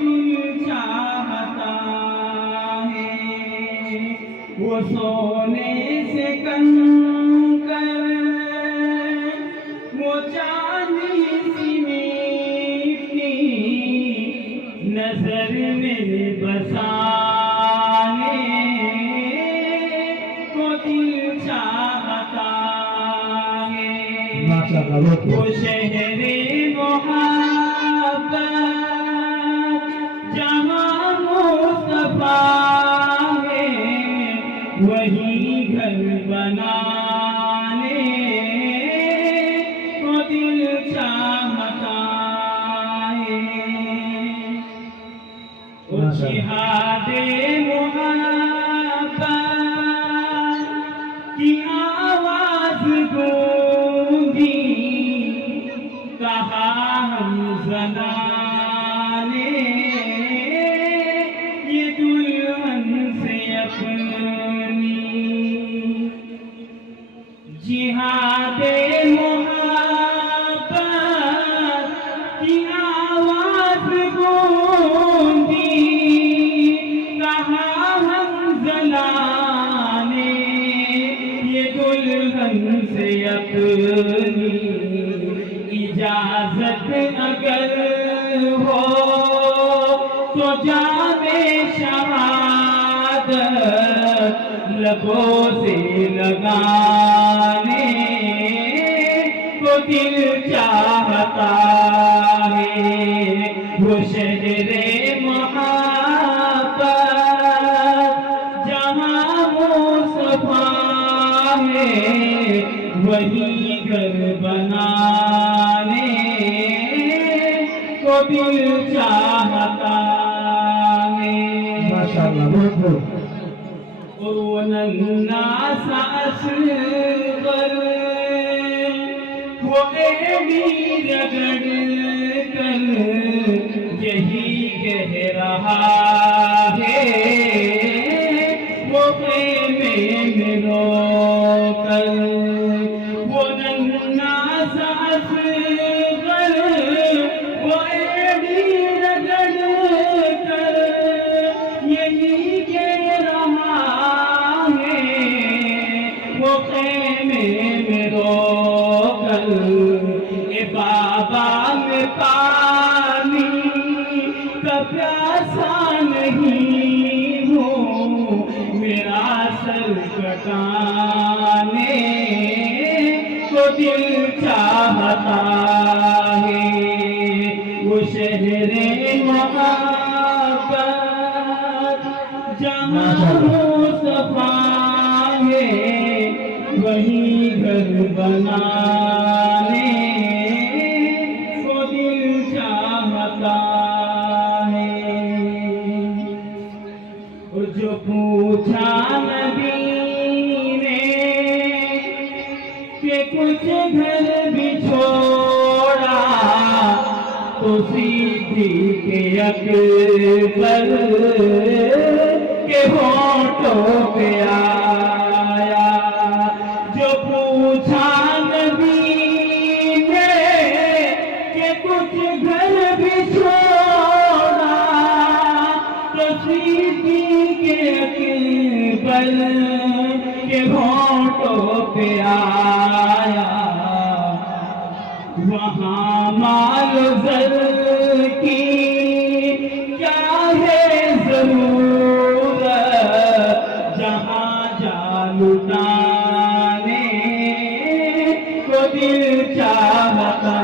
دل چاہتا ہے، وہ سونے سے کنکر، وہ چاندی سی میٹھی نظر میں بسانے کو دل چاہتا ہے، وہ شہر محبت جہاں مصطفیٰ ہے، وہی گھر بنانے کو دل چاہتا ہے، وہ جہاد محبت کی آواز گونگی، کہا ہم زنانے یہ دلہن سے اپنی، جہاد محبت کی آواز گونگی، کہا ہم زنانے یہ دلہن سے اپنی، اجازت اگر ہو تو جام شہادت لبوں سے لگانے کو دل چاہتا ہے، وہ شہر محبت جہاں مصطفیٰ ہے، وہی گھر بنانے کو دل چاہتا ہے۔ اور وہ ننھا سا اصغر، وہ ایڑی رگڑ کر یہی کہہ رہا ہے، وہ خیمے میں رو کر، وہ ننھا سا اصغر، وہ ایڑی رگڑ کر یہی کہہ رہا ہے، وہ خیمے میں رو کر، اے بابا میں پانی کا پیاسا نہیں ہوں، میرا سر کٹانے کو دل چاہتا ہے، وہ شہر محبت جہاں مصطفیٰ ہے، وہی گھر بنانے کو دل چاہتا ہے۔ جو پوچھا نبی نے کہ کچھ گھر بھی چھوڑا، تو صدیق اکبر کے ہونٹوں پہ آیا، جو پوچھا نبی نے کہ کچھ گھر بھی چھوڑا، تو صدیق اکبر کے ہونٹوں پہ آیا، وہاں مال زر کی کیا ہے ضرورت، جہاں جا لٹانے کو دل چاہتا